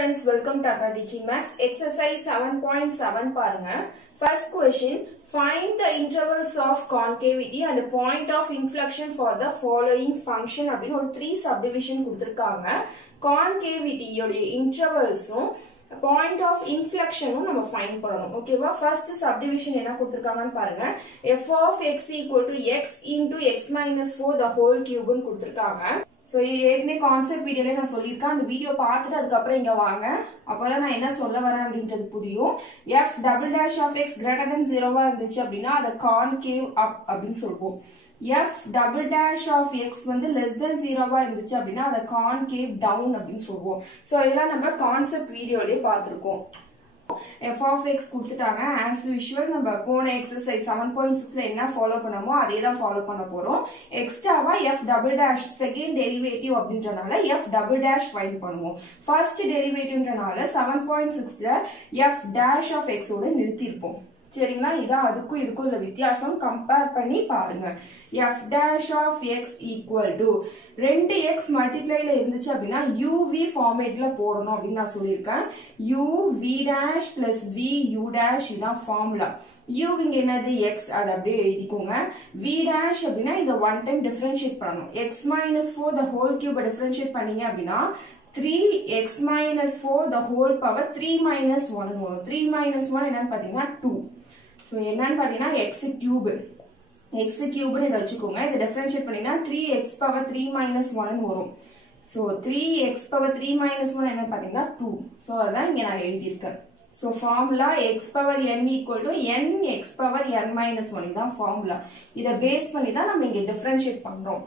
friends, welcome to Tata Teaching Max. Exercise 7.7 பாருங்க. First question, find the intervals of concavity and point of inflection for the following function அப்படின்னு ஒரு 3 subdivision கொடுத்திருக்காங்க. Concavity யோட intervalsம் point of inflection நம்ம find பண்ணணும். ஓகேவா? First subdivision என்ன கொடுத்திருக்காங்கன்னு பாருங்க. f of x equal to x into x minus 4 the whole cube ன்னு கொடுத்திருக்காங்க. So, இது ஏற்கனவே கான்செப்ட் வீடியோல நான் சொல்லியிருக்கேன். அந்த வீடியோ பார்த்துட்டு அதுக்கப்புறம் இங்க வாங்க. அப்பதான் நான் என்ன சொல்ல வரேன் அப்படின்றது புரியும். f double dash of x greater than 0வா இருந்துச்சு அப்படின்னா அதை concave up அப்படின்னு சொல்லுவோம். f double dash of x வந்து less than 0வா இருந்துச்சு அப்படின்னா அதை concave down அப்படின்னு சொல்லுவோம். So, இதெல்லாம் நம்ம கான்செப்ட் வீடியோலயே பார்த்திருக்கோம். f of x கொடுத்துட்டாங்க. as usual நம்ம போன எக்ஸர்சைஸ் 7.6ல என்ன ஃபாலோ பண்ணோமோ அதே தான் ஃபாலோ பண்ண போறோம். எக்ஸ்ட்ராவா f double dash second derivative அப்படின்றனால f double dash ஃபைண்ட் பண்ணுவோம். ஃபர்ஸ்ட் டெரிவேட்டிவ்ன்றனால 7.6ல f dash of x ஓட நிறுத்திருப்போம். சரிங்களா? இதான் அதுக்கும் இதுக்கும் உள்ள வித்தியாசம். கம்பேர் பண்ணி பாருங்க. f dash of x equal to 2x மல்டிப்ளைல இருந்துச்சு அப்படின்னா uv ஃபார்மேட்ல போடணும் அப்படின்னு நான் சொல்லியிருக்கேன். uv dash plus v u dash இதான் ஃபார்முலா. u இங்க என்னது x, அதை அப்படியே எழுதிக்கோங்க. v dash அப்படின்னா இதை ஒன் டைம் டிஃபரன்ஷியேட் பண்ணணும். x minus 4 the whole cube differentiate பண்ணீங்க அப்படின்னா 3x minus 4 the whole power 3 minus 1 வரும். 3 minus 1 என்னன்னு பாத்தீங்கன்னா 2. So, என்னன்னு பாத்தீங்கன்னா x cube. x cube இதை வச்சுக்கோங்க. இதை டிஃபரன்ஷியேட் பண்ணீங்கன்னா 3x power 3 minus 1 வரும். So, 3x power 3 minus 1 என்னன்னு பாத்தீங்கன்னா 2. So, அதான் இங்க நான் எழுதியிருக்கேன். So, formula x power n equal to n x power n minus 1 இதான் formula. இதை பேஸ் பண்ணி தான் நம்ம இங்க டிஃபரன்ஷியேட் பண்றோம்.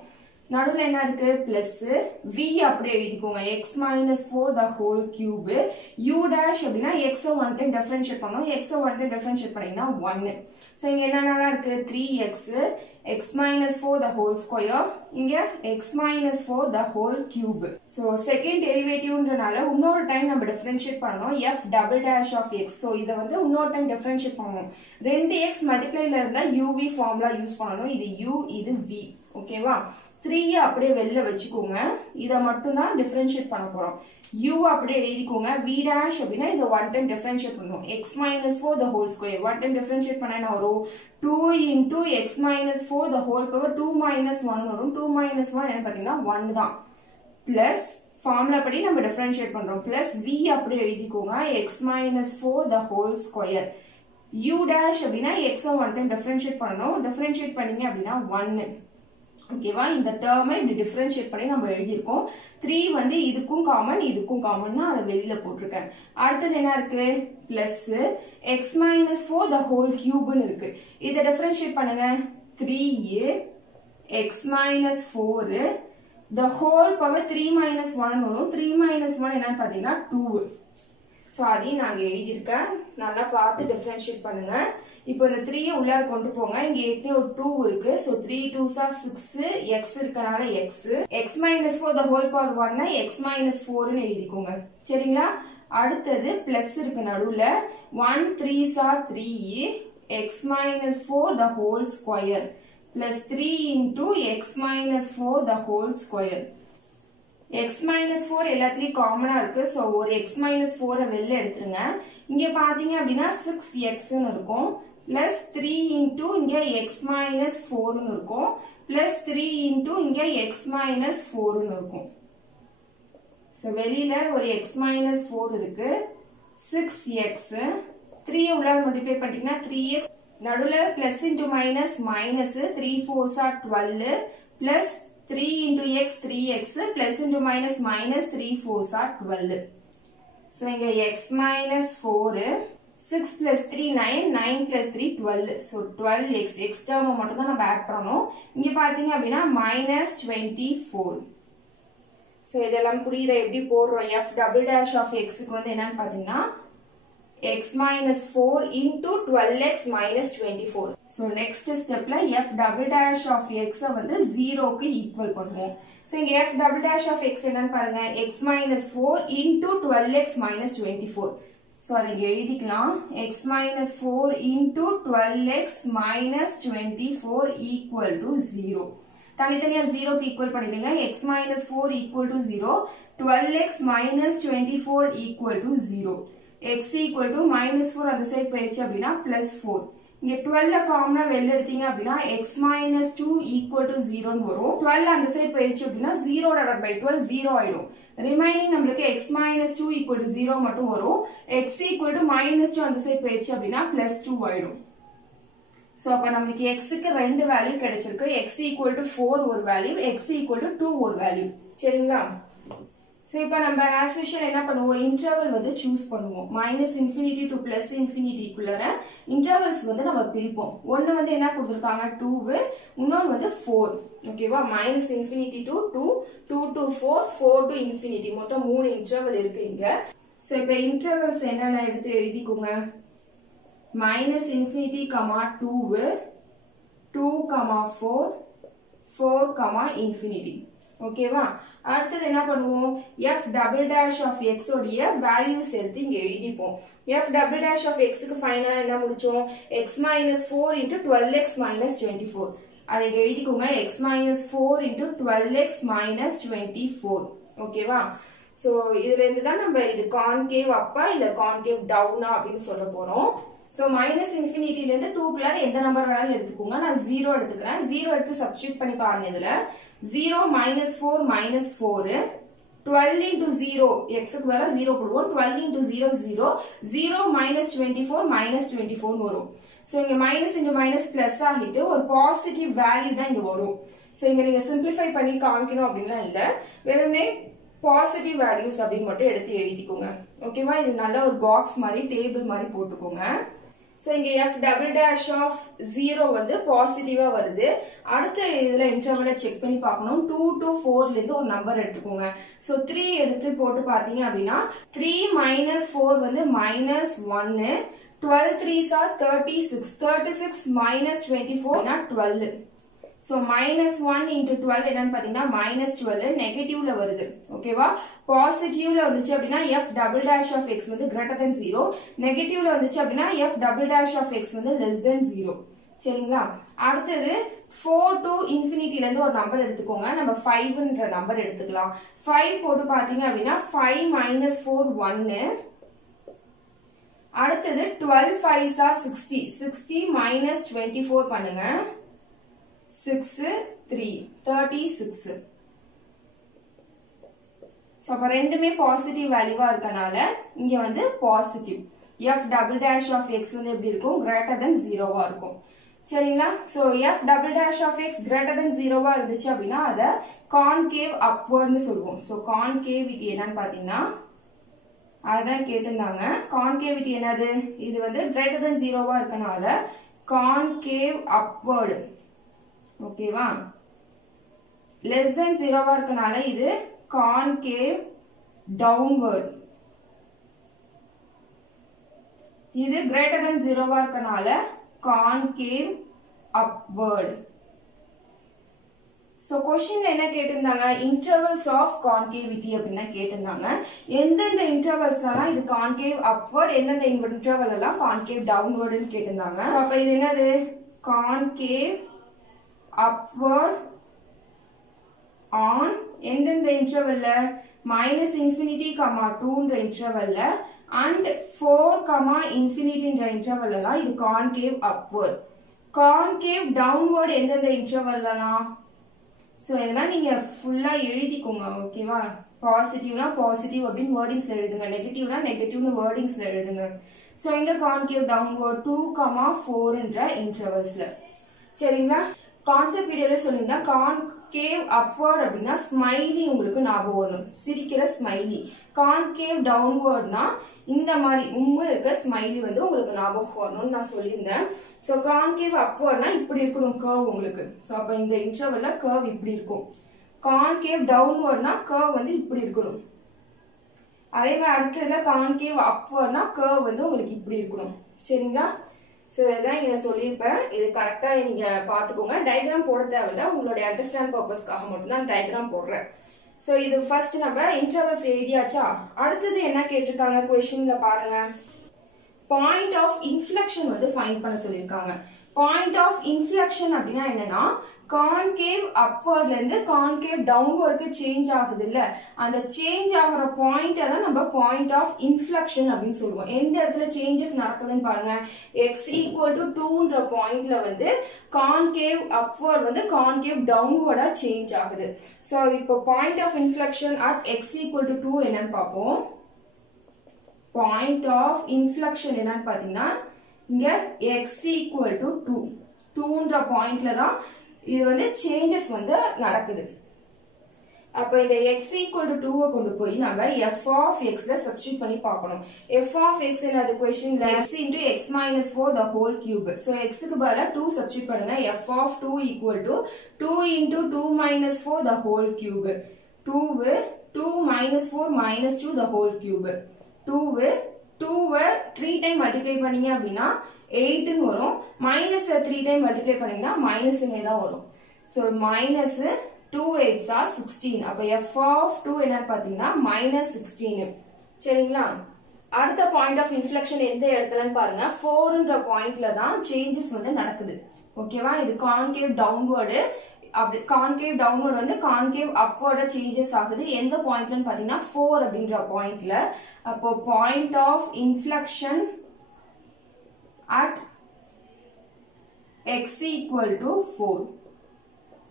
நடுவுல என்ன இருக்கு? பிளஸ் v அப்படியே எழுதிக்கோங்க. x minus 4 the whole cube. u dash அப்படின்னா x ஒன் டைம் டிஃபரன்ஷியேட் பண்ணோம். x ஒன் டைம் டிஃபரன்ஷியேட் பண்ணீங்கன்னா 1. சோ இங்க என்னென்னலாம் இருக்கு? 3x x minus 4 the whole square, இங்க x minus 4 the whole cube. So second derivative-ன்றனால இன்னொரு டைம் நம்ம டிஃபரன்ஷியேட் பண்ணனும். f double dash of x. So இத வந்து இன்னொரு டைம் டிஃபரன்ஷியேட் பண்ணனும். 2x மல்டிப்ளைல இருந்தா uv ஃபார்முலா யூஸ் பண்ணனும். இது u, இது v. ஓகேவா? 3 அப்படியே வெளில வச்சுக்கோங்க. இத மட்டும் தான் டிஃபரன்ஷியேட் பண்ண போறோம். u அப்படியே எழுதிக்கோங்க. v dash அப்படினா இத ஒன் டைம் டிஃபரன்ஷியேட் பண்ணனும். x minus 4 the whole square one time differentiate பண்ணா என்ன வரும்? 2 into x minus 4 the whole power 2 minus 1 வரும். 2 minus 1 என்ன பாத்தீங்கன்னா 1 தான். பிளஸ் ஃபார்முலா படி நம்ம டிஃபரன்ஷியேட் பண்றோம். பிளஸ் v அப்படியே எழுதிக்கோங்க. x minus 4 the whole square. u dash அப்படினா x ஒன் டைம் டிஃபரன்ஷியேட் பண்ணனும். டிஃபரன்ஷியேட் பண்ணீங்க அப்படினா 1. ஓகேவா? இந்த டேர்மை இப்படி டிஃபரன்ஷியேட் பண்ணி நம்ம எழுதியிருக்கோம். 3 வந்து இதுக்கும் காமன் இதுக்கும் காமன்னா அதை வெளியில போட்டிருக்கேன். அடுத்தது என்ன இருக்கு? Plus x minus 4 the whole cubeன்னு இருக்கு. இதை டிஃபரன்ஷியேட் பண்ணுங்க. 3 x minus 4 the whole power 3 minus 1 வரும். 3 minus 1 என்னன்னு பாத்தீங்கன்னா 2. So, அதையும் நாங்க எழுதியிருக்கேன். நல்லா பார்த்து டிஃபரன்ஷியேட் பண்ணுங்க. இப்போ இந்த 3 உள்ளார கொண்டு போங்க. இங்க ஏற்கனவே ஒரு 2 இருக்கு. So, 3 2s are 6. x இருக்கனால x. x minus 4 the whole power 1 x minus 4ன்னு எழுதிக்கோங்க. சரிங்களா? அடுத்தது பிளஸ் இருக்கு நடுவுல. 1 3s are 3 x minus 4 the whole square plus 3 into x minus 4 the whole square. x minus 4 எல்லாத்துலயும் காமனா இருக்கு. சோ ஒரு x minus 4 வெளில எடுத்துருங்க. இங்க பாத்தீங்க அப்படின்னா 6x ன்னு இருக்கும். பிளஸ் 3 into இங்க x minus 4 ன்னு இருக்கும். பிளஸ் 3 into இங்க x minus 4 ன்னு இருக்கும். சோ வெளியில ஒரு x minus 4 இருக்கு. 6x 3 உள்ள மல்டிப்ளை பண்ணிட்டீங்கன்னா 3x. நடுவுல plus into minus minus 3 4s are 12 plus 3 into x 3x plus into minus minus 3 4s are 12. So, இங்க x minus 4 6 plus 3 9 9 plus 3 12. So, 12x x term மட்டும் தான் நம்ம ஆட் பண்ணணும். இங்க பாத்தீங்க அப்படின்னா minus 24. So, இதெல்லாம் புரியுதா எப்படி போடுறோம்? f double dash of x க்கு வந்து என்னன்னு பாத்தீங்கன்னா x minus 4 into 12x minus 24. So, next step la f double dash of x வந்து 0 க்கு ஈக்குவல் பண்ணுவோம். So, இங்க f double dash of x என்னன்னு பாருங்க. x minus 4 into 12x minus 24. So, அதை இங்க எழுதிக்கலாம். x minus 4 into 12x minus 24 equal to 0. தனித்தனியா 0 க்கு ஈக்குவல் பண்ணிடுங்க. x minus 4 equal to 0, 12x minus 24 equal to 0. x equal to minus 4 அந்த side போயிடுச்சு அப்படின்னா plus 4. இங்க 12 காமனா வெளில எடுத்தீங்க அப்படின்னா x minus 2 equal to 0 ன்னு வரும். 12 அந்த சைடு போயிடுச்சு அப்படின்னா 0 divided by 12 0 ஆயிடும். ரிமைனிங் நம்மளுக்கு x minus 2 equal to 0 மட்டும் வரும். x equal to minus 2 அந்த சைடு போயிடுச்சு அப்படின்னா plus 2 ஆயிடும். சோ அப்ப நமக்கு x க்கு ரெண்டு வேல்யூ கிடைச்சிருக்கு. x equal to 4 ஒரு வேல்யூ, x equal to 2 ஒரு வேல்யூ. சரிங்களா? சோ இப்போ நம்ம as usual என்ன பண்ணுவோம், இன்டர்வல் வந்து சூஸ் பண்ணுவோம். -infinity to +infinity குள்ளற இன்டர்வல்ஸ் வந்து நம்ம பிரிப்போம். ஒன்னு வந்து என்ன கொடுத்திருக்காங்க 2, இன்னொரு வந்து 4. ஓகேவா? -infinity to 2, 2 to 4, 4 to infinity. மொத்தம் 3 இன்டர்வல் இருக்கு இங்க. சோ இப்போ இன்டர்வல்ஸ் என்னென்ன எடுத்து எழுதிக்கோங்க. -infinity, 2, 2, 4, 4, infinity. ஓகேவா? அடுத்து என்ன பண்ணுவோம், f double dash of x உடைய values எடுத்து இங்க எழுதிப்போம். f double dash of x க்கு ஃபைனலா என்ன முடிச்சோம், x minus 4 into 12x minus 24. அதை எழுதிக்கோங்க, x minus 4 into 12x minus 24. ஓகேவா? சோ இதுல இருந்து தான் நம்ம இது கான்கேவ் அப்பா இல்ல கான்கேவ் டவுனா அப்படின்னு சொல்ல போறோம். சோ -infinity ல இருந்து 2 குள்ள எந்த நம்பர் வேணாலும் எடுத்துக்கோங்க. நான் 0 எடுத்துக்கிறேன். 0 எடுத்து சப்ஸ்டிட்யூட் பண்ணி பாருங்க. இதுல 0 -4 -4, 12 into 0, x க்கு வர 0 போடுவோம். 12 into 0 0, 0 -24 -24 வரும். சோ இங்க மைனஸ் into மைனஸ் பிளஸ் ஆகிட்டு ஒரு பாசிட்டிவ் வேல்யூ தான் இங்க வரும். சோ இங்க நீங்க சிம்பிளிஃபை பண்ணி காமிக்கணும் அப்படினா இல்ல, வெறுமனே பாசிட்டிவ் வேல்யூஸ் அப்படின்னு மட்டும் எடுத்து எழுதிக்கோங்க. ஓகேவா? இது நல்ல ஒரு பாக்ஸ் மாதிரி டேபிள் மாதிரி போட்டுக்கோங்க. சோ இங்க f double dash of 0 வந்து பாசிட்டிவா வருது. அடுத்து இதுல இன்டர்வலை செக் பண்ணி பார்க்கணும். 2 to 4 ல இருந்து ஒரு நம்பர் எடுத்துக்கோங்க. சோ 3 எடுத்து போட்டு பாத்தீங்க அப்படின்னா 3 minus 4 வந்து -1, 12 3s are 36, 36 minus 24 னா 12. சோ -1 into 12 என்னன்னு பாத்தீங்கன்னா -12 நெகட்டிவ்ல வருது. ஓகேவா? பாசிட்டிவ்ல வந்துச்சு அப்படின்னா f double dash of x வந்து greater than 0, நெகட்டிவ்ல வந்துச்சு அப்படின்னா f double dash of x வந்து less than 0. சரிங்களா? அடுத்து 4 to infinity ல இருந்து ஒரு நம்பர் எடுத்துக்கோங்க. நம்ம 5 ன்ற நம்பர் எடுத்துக்கலாம். 5 போட்டு பாத்தீங்க அப்படின்னா 5 minus 4 1. அடுத்து 12 5s are 60, 60 minus 24 பண்ணுங்க. 6 3 36. சோ அப்ப ரெண்டுமே பாசிட்டிவ் வேல்யூவா இருக்கனால இங்க வந்து positive. f double dash of x வந்து எப்படி இருக்கும், greater than 0வா இருக்கும். சரிங்களா? So f double dash of x greater than 0வா இருந்துச்சு அப்படின்னா அத கான்கேவ் அப்வர்ட்னு சொல்லுவோம். சோ கான்கேவிட்டி என்னன்னு பாத்தீங்கன்னா அதான் கேட்டிருந்தாங்க. கான்கேவிட்டி என்னது, இது வந்து greater than 0வா இருக்கனால கான்கேவ் அப்வர்ட். ஓகேவா? less than 0வா இருக்கனால இது concave downward. இது greater than 0வா இருக்கனால concave upward. So question என்ன கேட்டிருந்தாங்க, intervals of concavity அப்படினா கேட்டிருந்தாங்க. எந்தெந்த இன்டர்வல்ஸ்லாம் இது concave upward, எந்தெந்த இன்டர்வல் எல்லாம் concave downward ன்னு கேட்டிருந்தாங்க. சோ அப்ப இது என்னது, concave upward on எந்தெந்த இன்டர்வல்ல, -infinity, 2 ன்ற இன்டர்வல்ல and 4, infinity ன்ற இன்டர்வல்லாம் இது concave upward. concave downward எந்தெந்த இன்டர்வல்லாம், சோ இதெல்லாம் நீங்க ஃபுல்லா எழுதிக்கோங்க. ஓகேவா? பாசிட்டிவ்னா பாசிட்டிவ் அப்படின்னு வேர்டிங்ஸ்ல எழுதுங்க, நெகட்டிவ்னா நெகட்டிவ்னு வேர்டிங்ஸ்ல எழுதுங்க. சோ இங்க concave downward 2, 4 ன்ற இன்டர்வல்ஸ்ல. சரிங்களா? கான்செப்ட் வீடியோல சொல்லிருந்தா கான்கேவ் அப்வர்ட் அப்படின்னா ஸ்மைலி உங்களுக்கு ஞாபகம் வரும், சிரிக்கிற ஸ்மைலி. கான்கேவ் டவுன்வர்ட்னா இந்த மாதிரி உம்முன்னு இருக்க ஸ்மைலி வந்து உங்களுக்கு ஞாபகம் வரணும்னு நான் சொல்லியிருந்தேன். ஸோ கான்கேவ் அப்வர்ட்னா இப்படி இருக்கணும் கர்வ் உங்களுக்கு. ஸோ அப்போ இந்த இன்டர்வல்ல கர்வ் இப்படி இருக்கும். கான்கேவ் டவுன்வர்ட்னா கர்வ் வந்து இப்படி இருக்கணும். அதே மாதிரி அடுத்ததுல கான்கேவ் அப்வர்ட்னா கர்வ் வந்து உங்களுக்கு இப்படி இருக்கணும். சரிங்களா? சோ இதான் இங்க சொல்லியிருப்பேன். இது கரெக்டா நீங்க பாத்துக்கோங்க. டயக்ராம் போட தேவையில்ல, உங்களுடைய அண்டர்ஸ்டாண்ட் பர்பஸ்க்காக மட்டும் தான் டயக்ராம் போடுறேன். சோ இது ஃபர்ஸ்ட் நம்ம இன்டர்வல்ஸ் எழுதியாச்சா. அடுத்தது என்ன கேட்டிருக்காங்க क्वेश्चनல பாருங்க. பாயிண்ட் ஆஃப் இன்ஃப்ளெக்ஷன் வந்து ஃபைண்ட் பண்ண சொல்லிருக்காங்க. பாயிண்ட் ஆஃப் இன்ஃப்ளெக்ஷன் அப்படின்னா என்னன்னா கான்கேவ் அப்வர்ட்ல இருந்து கான்கேவ் டவுன்வர்டுக்கு சேஞ்ச் ஆகுது இல்ல, அந்த சேஞ்ச் ஆகிற பாயிண்ட்டை தான் நம்ம பாயிண்ட் ஆஃப் இன்ஃப்ளெக்ஷன் அப்படின்னு சொல்லுவோம். எந்த இடத்துல சேஞ்சஸ் நடக்குதுன்னு பாருங்க. x ஈக்குவல் டு 2ன்ற பாயிண்ட்ல வந்து கான்கேவ் அப்வர்ட் வந்து கான்கேவ் டவுன்வர்டா சேஞ்ச் ஆகுது. ஸோ இப்போ point of inflection at x equal to 2 என்னன்னு பார்ப்போம். பாயிண்ட் ஆஃப் இன்ஃப்ளெக்ஷன் என்னன்னு பாத்தீங்கன்னா இங்க x ஈக்குவல் டு 2ன்ற பாயிண்ட்ல தான் இது வந்து சேஞ்சஸ் வந்து நடக்குது. அப்ப இந்த x ஈக்குவல் டு 2 கொண்டு போய் நம்ம f of x ல சப்ஸ்டிட்யூட் பண்ணி பார்க்கணும். f of x என்னது क्वेश्चनல x into x minus 4 the whole cube. so x க்கு பதிலா 2 சப்ஸ்டிட்யூட் பண்ணுங்க. f of 2 equal to 2 into 2 minus 4 the whole cube. 2 minus 4 minus 2 the whole cube. 2 3 time multiply பண்ணீங்க அப்படின்னா 8 ன்னு வரும். மைனஸ் 3 டைம் மல்டிப்ளை பண்ணீங்கன்னா minus தான் வரும். So minus 2 8s are 16. அப்ப f of 2 என்னன்னு பாத்தீங்கன்னா -16. சரிங்களா? அடுத்த பாயிண்ட் ஆஃப் இன்ஃப்ளெக்ஷன் எந்த இடத்துலன்னு பாருங்க. 4ன்ற பாயிண்ட்ல தான் சேஞ்சஸ் வந்து நடக்குது. ஓகேவா? இது கான்கேவ் டவுன்வர்டு. அப்படி கான்கேவ் டவுன்வர்ட் வந்து கான்கேவ் அப்வர்டா சேஞ்சஸ் ஆகுது. எந்த பாயிண்ட்லன்னு பாத்தீங்கன்னா 4 அப்படின்ற பாயிண்ட்ல. அப்போ point of inflection at x equal to 4.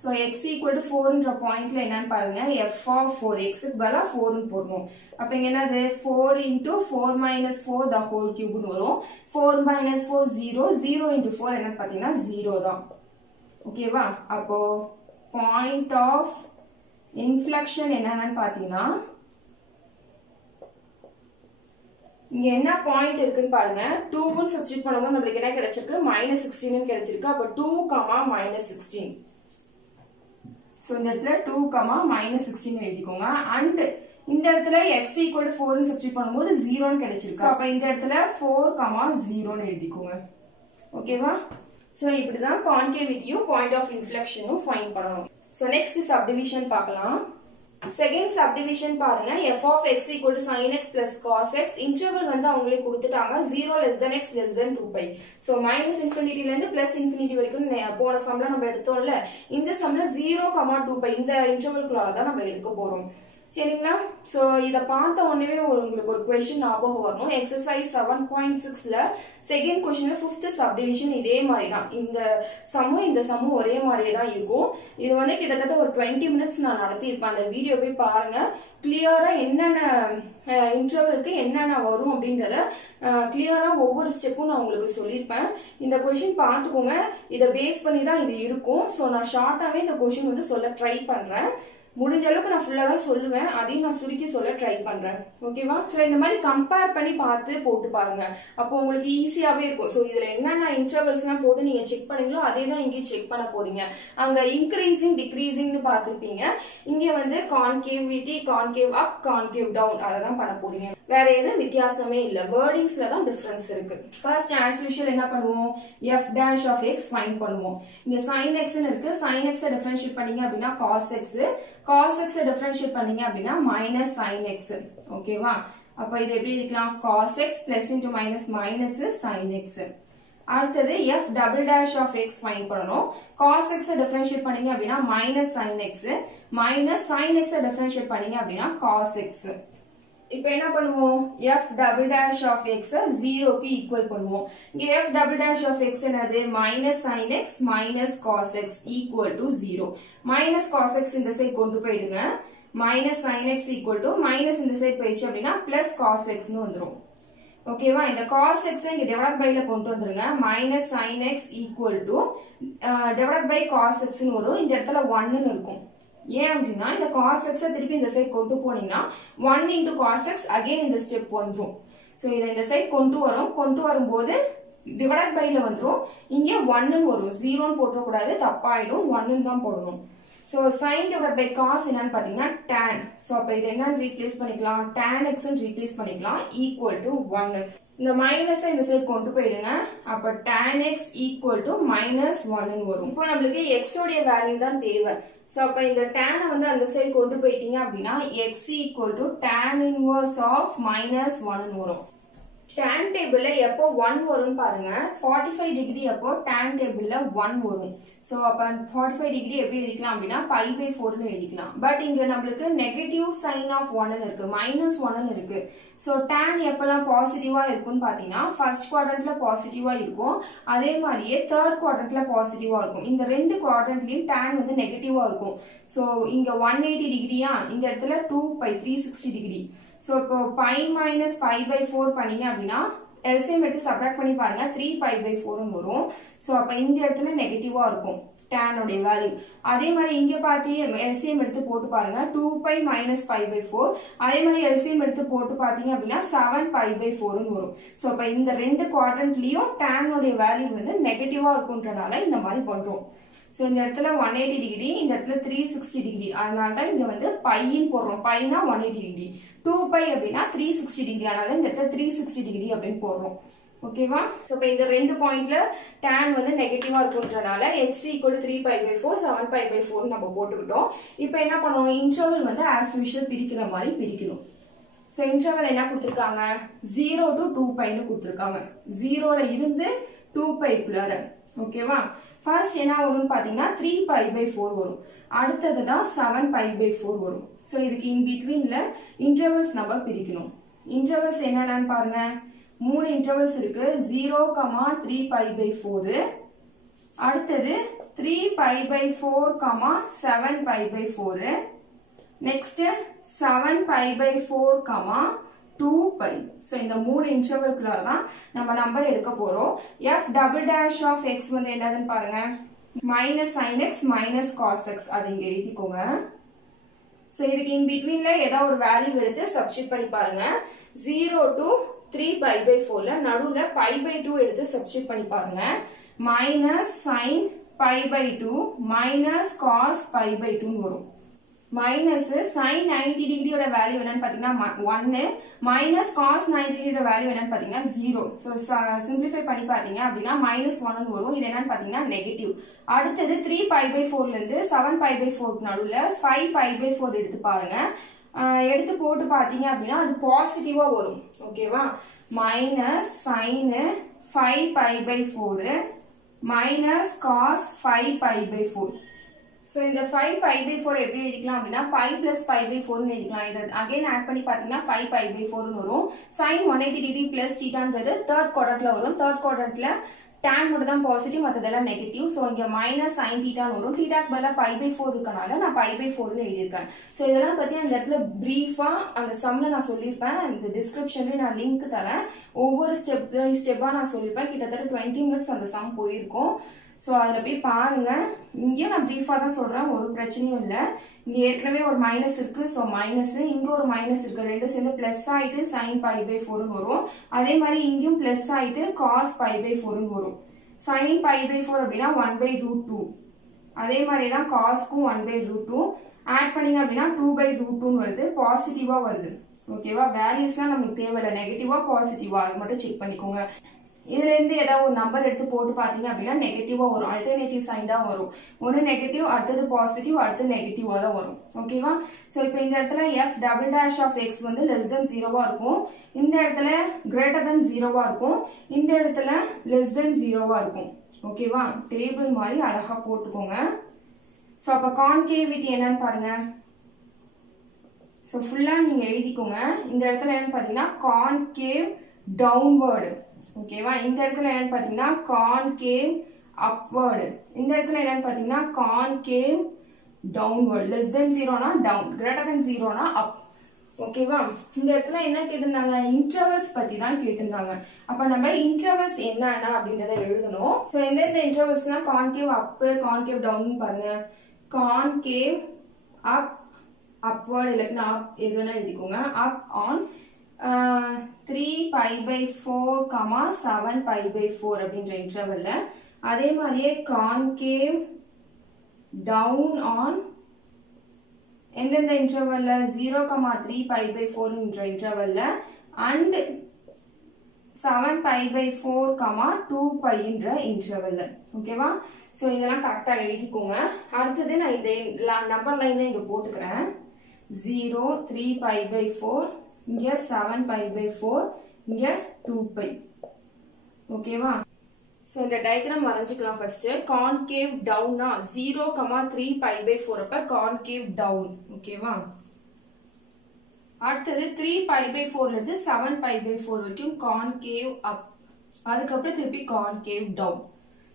so x equal to 4ன்ற பாயிண்ட்ல என்னன்னு பாருங்க. f of 4 x க்கு பதிலா 4 ன்னு போடணும். அப்ப இங்க என்னது 4 into 4 minus 4 the whole cube ன்னு வரும். 4 minus 4 0. 0 into 4 என்னன்னு பாத்தீங்கன்னா 0 தான். ஓகேவா? அப்போ பாயிண்ட் ஆஃப் இன்ஃப்ளெக்ஷன் என்னன்னு பாத்தீங்கன்னா இங்க என்ன பாயிண்ட் இருக்குன்னு பாருங்க. 2 ன்னு சப்ஸ்டிட்யூட் பண்ணும்போது நமக்கு என்ன கிடைச்சிருக்கு? -16 ன்னு கிடைச்சிருக்கு. அப்ப 2, -16. சோ இந்த இடத்துல 2, -16 எழுதிக்கோங்க. அண்ட் இந்த இடத்துல x equal to 4 ன்னு சப்ஸ்டிட்யூட் பண்ணும்போது 0 ன்னு கிடைச்சிருக்கு. அப்ப இந்த இடத்துல 4, 0 ன்னு எழுதிக்கோங்க. ஓகேவா? சோ இப்படி தான் கான்கேவிட்டியும் பாயிண்ட் ஆஃப் இன்ஃப்ளெக்ஷனும் ஃபைண்ட் பண்ணணும். சோ நெக்ஸ்ட் சப்டிவிஷன் பார்க்கலாம். செகண்ட் சப்டிவிஷன் பாருங்க. f of x equal to sin x plus cos x. Interval வந்து அவங்களே கொடுத்துட்டாங்க. 0 less than x less than 2π. So -infinity ல இருந்து +infinity வரைக்கும் போன சம்ல நம்ம எடுத்தோம்ல. இந்த சம்ல 0, 2π இந்த இன்டர்வல்குள்ளார தான் நம்ம எடுக்க போறோம். சரிங்களா? சோ இத பார்த்த உடனே உங்களுக்கு ஒரு क्वेश्चन ஞாபகம் வரணும். எக்சர்சைஸ் 7.6ல செகண்ட் क्वेश्चनல 5th சப்டிவிஷன் இதே மாதிரி தான். இந்த சம்மும் ஒரே மாதிரியே தான் இருக்கும். இது வந்து கிட்டத்தட்ட ஒரு 20 மினிட்ஸ் நான் நடத்தி இருப்பேன். அந்த வீடியோ போய் பாருங்க. கிளியரா என்னென்ன இன்டர்வலுக்கு என்னென்ன வரும் அப்படின்றத கிளியரா ஒவ்வொரு ஸ்டெப்பும் நான் உங்களுக்கு சொல்லியிருப்பேன். இந்த क्वेश्चन பார்த்துக்கோங்க. இத பேஸ் பண்ணி தான் இது இருக்கும். சோ நான் ஷார்ட்டாவே இந்த क्वेश्चन வந்து சொல்ல ட்ரை பண்றேன். முடிஞ்ச அளவுக்கு நான் ஃபுல்லா தான் சொல்லுவேன். அதையும் நான் சுருக்கி சொல்ல ட்ரை பண்றேன். ஓகேவா? சோ இந்த மாதிரி கம்பேர் பண்ணி பார்த்து போட்டு பாருங்க. அப்போ உங்களுக்கு ஈஸியாவே இருக்கும். சோ இதுல என்னென்ன இன்டர்வல்ஸ்லாம் போட்டு நீங்க செக் பண்ணீங்களோ அதே தான் இங்கே செக் பண்ண போறீங்க. அங்க இன்க்ரீசிங் டிக்ரீசிங்னு பார்த்திருப்பீங்க. இங்க வந்து கான்கேவிட்டி, கான்கேவ் அப், கான்கேவ் டவுன் அதெல்லாம் பண்ண போறீங்க. வேற எதுவும் வித்தியாசமே இல்ல. வேர்டிங்ஸ்ல தான் டிஃபரன்ஸ் இருக்கு. ஃபர்ஸ்ட் as usual என்ன பண்ணுவோம்? f dash of x find பண்ணுவோம். இங்க sin x ன்னு இருக்கு. sin x டிஃபரன்ஷியேட் பண்ணீங்க அப்படினா cos x, cos x differentiate பண்ணீங்க அப்படினா minus sin x. ஓகேவா? அப்ப இது எப்படி எழுதிக்கலாம்? cos x plus into minus minus sin x. அடுத்தது f double dash of x find பண்ணனும். cos x டிஃபரன்ஷியேட் பண்ணீங்க அப்படினா minus sin x, minus sin x differentiate பண்ணீங்க அப்படினா cos x. இப்போ என்ன பண்ணுவோம்? f double dash of x 0 க்கு ஈக்குவல் பண்ணுவோம். இங்க f double dash of x என்னது? minus sin x minus cos x equal to 0. minus cos x இந்த சைடு கொண்டு போயிடுங்க. minus sin x equal to minus இந்த சைடு போயிடுச்சு அப்படின்னா plus cos x ன்னு வந்துரும். ஓகேவா? இந்த cos x இங்க டிவைட் பை ல கொண்டு வந்துருங்க. minus sin x equal to divide by cos x ன்னு வரும். இந்த இடத்துல 1 ன்னு இருக்கும். ஏன் அப்படின்னா இந்த cos x திருப்பி இந்த சைடு கொண்டு போனீங்கன்னா 1 into cos x அகைன் இந்த ஸ்டெப் வந்துரும். சோ இத இந்த சைடு கொண்டு வரும்போது டிவைட் பை ல வந்துரும். இங்க 1 ன்னு வரும். 0 ன்னு போட்ற கூடாது, தப்பாயிடும். 1 ன்னு தான் போடணும். So sin divided by cos என்னன்னு பாத்தீங்கன்னா tan. சோ அப்ப இது என்னன்னு ரீப்ளேஸ் பண்ணிக்கலாம்? tan x ன்னு ரீப்ளேஸ் பண்ணிக்கலாம் equal to 1. இந்த மைனஸ் இந்த சைடு கொண்டு போயிடுங்க. அப்ப tan x equal to minus 1 ன்னு வரும். இப்போ நமக்கு x உடைய வேல்யூ தான் தேவை. சோ அப்ப இந்த tan வந்து அந்த சைடு கொண்டு போயிட்டீங்க அப்படினா x equal to tan inverse of minus 1 ன்னு வரும். tan table எப்போ 1 வரும்னு பாருங்க 45 டிகிரி அப்போ tan table 1 வரும் சோ அப்ப 45 டிகிரி எப்படி எழுதிக்கலாம் அப்படினா pi by 4 னு எழுதிக்கலாம் பட் இங்க நமக்கு நெகட்டிவ் சைன் ஆஃப் 1 னு இருக்கு -1 னு இருக்கு சோ tan எப்பலாம் பாசிட்டிவா இருக்கும்னு பாத்தீங்கன்னா ஃபர்ஸ்ட் குவாட்ரண்ட்ல பாசிட்டிவா இருக்கும் அதே மாதிரியே தேர்ட் குவாட்ரண்ட்ல பாசிட்டிவா இருக்கும் இந்த ரெண்டு குவாட்ரண்ட்லயும் tan வந்து நெகட்டிவா இருக்கும் சோ இங்க 180 டிகிரியா இந்த இடத்துல 2 pi 360 டிகிரி So, இப்போ pi minus pi by 4 பண்ணீங்க அப்படின்னா LCM எடுத்து subtract பண்ணி பாருங்க 3 pi by 4 வரும் so அப்ப இந்த இடத்துல நெகட்டிவா இருக்கும் tan உடைய வேல்யூ அதே மாதிரி இங்க பாத்தி LCM எடுத்து போட்டு பாருங்க 2 pi minus pi by 4 அதே மாதிரி LCM எடுத்து போட்டு பாத்தீங்க அப்படின்னா 7 pi by 4 னு வரும் சோ அப்ப இந்த ரெண்டு குவாட்ரண்ட்லயும் tan உடைய வேல்யூ வந்து நெகட்டிவா இருக்கும்ன்றனால இந்த மாதிரி பண்றோம் So, இந்த இடத்துல 180 டிகிரி இந்த இடத்துல 360 டிகிரி அதனால தான் இங்க வந்து pi ன்னு போடுறோம் pi னா 180 டிகிரி 2 pi அப்படினா 360 டிகிரி அதனால இந்த இடத்துல 360 டிகிரி அப்படினு போடுறோம் ஓகேவா சோ இப்போ இந்த ரெண்டு பாயிண்ட்ல tan வந்து நெகட்டிவா இருக்கும்ன்றனால x 3 pi by 4 7 pi by 4 நம்ம போட்டுக்கிட்டோம் இப்போ என்ன பண்ணுவோம் இன்டர்வல் வந்து as usual பிரிக்கிற மாதிரி பிரிக்கணும் சோ இன்டர்வல் என்ன கொடுத்திருக்காங்க 0 to 2 pi னு கொடுத்திருக்காங்க 0 ல இருந்து 2 pi குள்ள ஓகேவா ஃபர்ஸ்ட் என்ன வரும்னு பாத்தீங்கன்னா 3 pi by 4 வரும் அடுத்து தான் 7 pi by 4 வரும் சோ இதுக்கு in betweenல இன்டர்வல்ஸ் நம்ம பிரிக்கணும் இன்டர்வல்ஸ் என்னன்னு பாருங்க மூணு இன்டர்வல்ஸ் இருக்கு 0, 3 pi by 4 அடுத்து 3 pi by 4, 7 pi by 4 next 7 pi by 4, 2 pi so இந்த மூணு இன்டர்வல்க்குள்ள தான் நம்ம நம்பர் எடுக்க போறோம் f double dash of x வந்து என்னதுன்னு பாருங்க minus sin x minus cos x அது இங்க எழுதிக்கோங்க so இதுக்கு in betweenல ஏதா ஒரு வேல்யூ எடுத்து சப்ஸ்டிட்யூட் பண்ணி பாருங்க 0 to 3 pi by 4 ல நடுவுல pi by 2 எடுத்து சப்ஸ்டிட்யூட் பண்ணி பாருங்க minus sin pi by 2 minus cos pi by 2 னு வரும் minus sin 90 degree ஓட வேல்யூ என்னன்னு பாத்தீங்கன்னா 1 minus cos 90 degree ஓட வேல்யூ என்னன்னு பாத்தீங்கன்னா 0 சோ சிம்பிளிஃபை பண்ணி பாத்தீங்க அப்படினா -1 னு வரும் இது என்னன்னு பாத்தீங்கன்னா நெகட்டிவ் அடுத்து 3 pi by 4 ல இருந்து 7 pi by 4 க்கு நடுவுல 5 pi by 4 எடுத்து பாருங்க எடுத்து போட்டு பாத்தீங்க அப்படினா அது பாசிட்டிவா வரும் ஓகேவா minus sin 5 pi by 4 minus cos 5 pi by 4 So, இந்த 5 pi by 4 எப்படி எழுதிக்கலாம் அப்படின்னா pi plus pi by 4 னு எழுதிக்கலாம் இத again add பண்ணி பாத்தீங்கன்னா 5 pi by 4 னு வரும் sin 180 degree plus thetaன்றது third quadrantல வரும் third quadrantல tan மட்டும் தான் பாசிட்டிவ் மத்ததெல்லாம் நெகட்டிவ் சோ இங்க minus sin theta னு வரும் thetaக்கு பதிலா pi by 4 இருக்கனால நான் pi by 4 னு எழுதி இருக்கேன் சோ இதெல்லாம் பத்தி அந்த இடத்துல பிரீஃபா அந்த சம்ல நான் சொல்லிருப்பேன் இந்த டிஸ்கிரிப்ஷன்ல நான் லிங்க் தரேன் ஒவ்வொரு ஸ்டெப்பா நான் சொல்லிருப்பேன் கிட்டத்தட்ட 20 minutes அந்த சம் போயிருக்கும் சோ அதுல போய் பாருங்க இங்க நான் பிரீஃபா தான் சொல்றேன் ஒரு பிரச்சனையும் இல்ல இங்க ஏற்கனவே ஒரு மைனஸ் இருக்கு சோ மைனஸ் இங்க ஒரு மைனஸ் இருக்கு ரெண்டும் சேர்ந்து பிளஸ் ஆயிட்டு sin pi by 4 னு வரும் அதே மாதிரி இங்கேயும் பிளஸ் ஆயிட்டு cos pi by 4 னு வரும் sin pi by 4 அப்படினா 1/√2 அதே மாதிரி தான் cos க்கும் 1/√2 ஆட் பண்ணீங்க அப்படினா 2/√2 னு வருது பாசிட்டிவா வருது ஓகேவா வேல்யூஸ்லாம் நமக்கு தேவையில்லை நெகட்டிவா பாசிட்டிவா அது மட்டும் செக் பண்ணிக்கோங்க இதுல இருந்து ஏதாவது ஒரு நம்பர் எடுத்து போட்டு பாத்தீங்க அப்படினா நெகட்டிவா வரும் அல்டர்னேட்டிவ் சைன் தான் வரும் ஒன்னு நெகட்டிவ் அடுத்து பாசிட்டிவ் அடுத்து நெகட்டிவா தான் வரும் ஓகேவா சோ இப்போ இந்த இடத்துல f double dash of x வந்து less than 0வா இருக்கும் இந்த இடத்துல greater than 0வா இருக்கும் இந்த இடத்துல less than 0வா இருக்கும் ஓகேவா டேபிள் மாதிரி அழகா போட்டுக்கோங்க சோ அப்ப கான்கேவிட்டி என்னன்னு பாருங்க சோ ஃபுல்லா நீங்க எழுதிக்கோங்க இந்த இடத்துல என்னன்னு பாத்தீங்கன்னா கான்கேவ் டவுன்வர்ட் ஓகேவா இந்த இடத்துல என்னன்னு பாத்தீங்கன்னா கான்கேவ் அப்வர்ட் இந்த இடத்துல என்னன்னு பாத்தீங்கன்னா கான்கேவ் டவுன்வர்ட் less than 0 னா டவுன் greater than 0 னா அப் ஓகேவா இந்த இடத்துல என்ன கேட்டிருந்தாங்க இன்டர்வல்ஸ் பத்தி தான் கேட்டிருந்தாங்க அப்ப நம்ம இன்டர்வல்ஸ் என்னன்னா அப்படின்றத எழுதணும் சோ எந்தெந்த இன்டர்வல்ஸ்னா கான்கேவ் அப் கான்கேவ் டவுன் பாருங்க கான்கேவ் அப் அப்வர்ட் இல்லனா அப் எதுனா எழுதிக்கோங்க up on 3 pi by 4, 7 pi by 4 அப்படின்ற இன்டர்வல்ல அதே மாதிரியே கான்கேவ் டவுன் ஆன் எந்தெந்த இன்டர்வல்ல 0, 3 pi by 4 என்ற இன்டர்வல்ல and 7 pi by 4, 2 pi என்ற இன்டர்வல்ல ஓகேவா சோ இதெல்லாம் கரெக்ட்டா எழுதிக்கோங்க அடுத்து நான் இந்த நம்பர் லைனை இங்க போட்டுக்கறேன் 0 3 pi by 4 இங்க 7 pi by 4 இங்க 2π. ஓகேவா? So இந்த டயக்ராம் வரைஞ்சிக்கலாம் ஃபர்ஸ்ட். கான்கேவ் டவுன்னா 0, 3π/4 அப்ப கான்கேவ் டவுன். ஓகேவா? அடுத்தது 3π/4 ல இருந்து 7π/4 வரைக்கும் கான்கேவ் அப். அதுக்கப்புறம் திருப்பி கான்கேவ் டவுன்.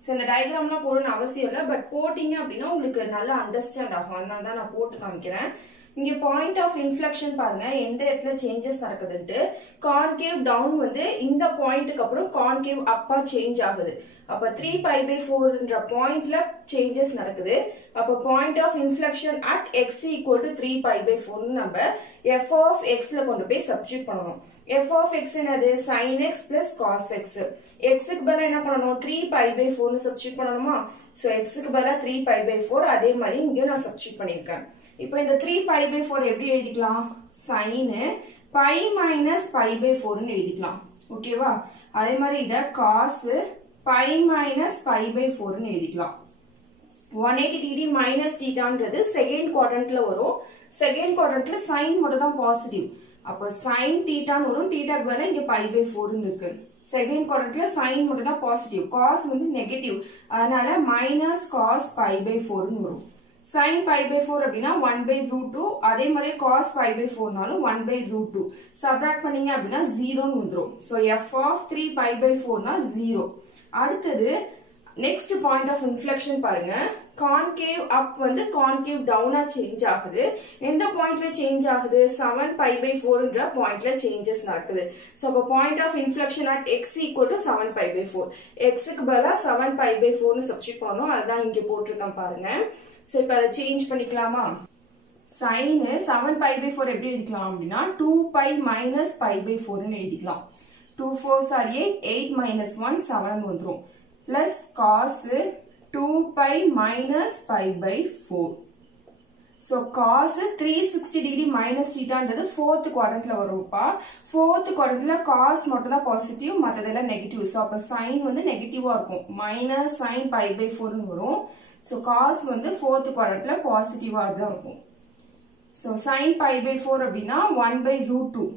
So இந்த டயக்ராம்லாம் போடணும்னு அவசியம் இல்லை, பட் போட்டீங்க அப்படின்னா உங்களுக்கு நல்லா அண்டர்ஸ்டாண்ட் ஆகும். அதனால தான் நான் போட்டு காமிக்கிறேன். இங்க பாயிண்ட் ஆஃப் இன்ஃப்ளெக்ஷன் பாருங்க எந்த இடத்துல சேஞ்சஸ் நடக்குதுன்ட்டு. கான்கேவ் டவுன் வந்து இந்த பாயிண்ட்டுக்கு அப்புறம் கான்கேவ் அப்பா சேஞ்ச் ஆகுது. அப்ப 3π/4ன்ற பாயிண்ட்ல சேஞ்சஸ் நடக்குது. அப்ப point of inflection at x = 3π/4 நம்ம f of x ல கொண்டு போய் சப்ஸ்டிட்யூட் பண்ணணும். f of x என்னது? sin x plus cos x. x க்கு பதிலா என்ன பண்ணணும்? 3π/4 னு சப்ஸ்டிட்யூட் பண்ணணுமா? சோ x க்கு பதிலா 3π/4 அதே மாதிரி இங்க நான் சப்ஸ்டிட்யூட் பண்ணிருக்கேன். இப்போ இந்த 3π/4 எப்படி எழுதிக்கலாம்? sin π - π/4 னு எழுதிக்கலாம். ஓகேவா? அதே மாதிரி இத cos π - π/4 னு எழுதிக்கலாம். 180 டிகிரி மைனஸ் தீட்டான்றது செகண்ட் குவாட்ரண்ட்ல வரும். செகண்ட் குவாட்ரண்ட்ல sin மட்டும் தான் பாசிட்டிவ். அப்ப sin தீட்டான்னு வரும். தீட்டாக்கு பதிலா இங்க π/4 னு இருக்கு. செகண்ட் குவாட்ரண்ட்ல sin மட்டும் தான் பாசிட்டிவ். cos வந்து நெகட்டிவ். அதனால -cos π/4 னு வரும். sin π/4 அப்படின்னா 1/√2. அதே மாதிரி cos π/4னாலும் 1/√2. சப்ட்ராக்ட் பண்ணீங்க அப்படின்னா 0 னு வந்துரும். சோ f of 3π/4 னா 0. அடுத்தது நெக்ஸ்ட் பாயிண்ட் ஆஃப் இன்ஃப்ளெக்ஷன் பாருங்க. கான்கேவ் அப் வந்து கான்கேவ் டவுனா சேஞ்ச் ஆகுது. எந்த பாயிண்ட்ல சேஞ்ச் ஆகுது? 7π/4ன்ற பாயிண்ட்ல சேஞ்சஸ் நடக்குது. சோ அப்ப point of inflection at x = 7π/4. x க்கு பதிலா 7π/4 னு சப்ஸ்டிட்யூட் பண்ணனும். அதான் இங்க போட்டுருக்கேன் பாருங்க. சோ இப்போ அதை சேஞ்ச் பண்ணிக்கலாமா? sin 7π/4 எப்படி எழுதிக்கலாம் அப்படின்னா 2π - π/4 னு எழுதிக்கலாம். 2 4s are 8, 8 - 1 7 வந்துரும். plus cos 2π - π/4. so cos 360 degree minus தீட்டான்றது 4th குவாட்ரண்ட்ல வரும்ப்பா. 4th குவாட்ரண்ட்ல cos மட்டும் தான் பாசிட்டிவ், மத்ததெல்லாம் நெகட்டிவ். சோ அப்ப sin வந்து நெகட்டிவா இருக்கும். -sin π/4 னு வரும். so cos வந்து 4th குவாட்ரண்ட்ல பாசிட்டிவா தான் இருக்கும். so sin π/4 அப்படின்னா 1/√2.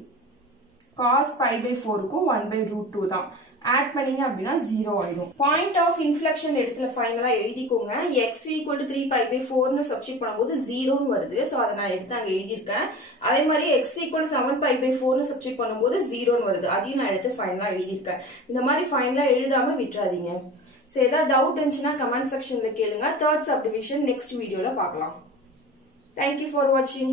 cos π/4 க்கும் 1/√2 தான். ஆட் பண்ணீங்க அப்படின்னா 0 ஆயிடும். பாயிண்ட் ஆஃப் இன்ஃப்ளெக்ஷன் இடத்துல ஃபைனலா எழுதிக்கோங்க. x = 3π/4 னு சப்ஸ்டிட்யூட் பண்ணும்போது 0 னு வருது. சோ அதை நான் எடுத்து அங்க எழுதியிருக்கேன். அதே மாதிரி x = 7π/4 னு சப்ஸ்டிட்யூட் பண்ணும்போது 0 னு வருது. அதையும் நான் எடுத்து ஃபைனலா எழுதியிருக்கேன். இந்த மாதிரி ஃபைனலா எழுதாம விட்டுறாதீங்க. சோ ஏதாவது டவுட் இருந்துச்சுன்னா கமெண்ட் செக்ஷன்ல கேளுங்க. தேர்ட் சப்டிவிஷன் நெக்ஸ்ட் வீடியோல பார்க்கலாம். Thank you for watching.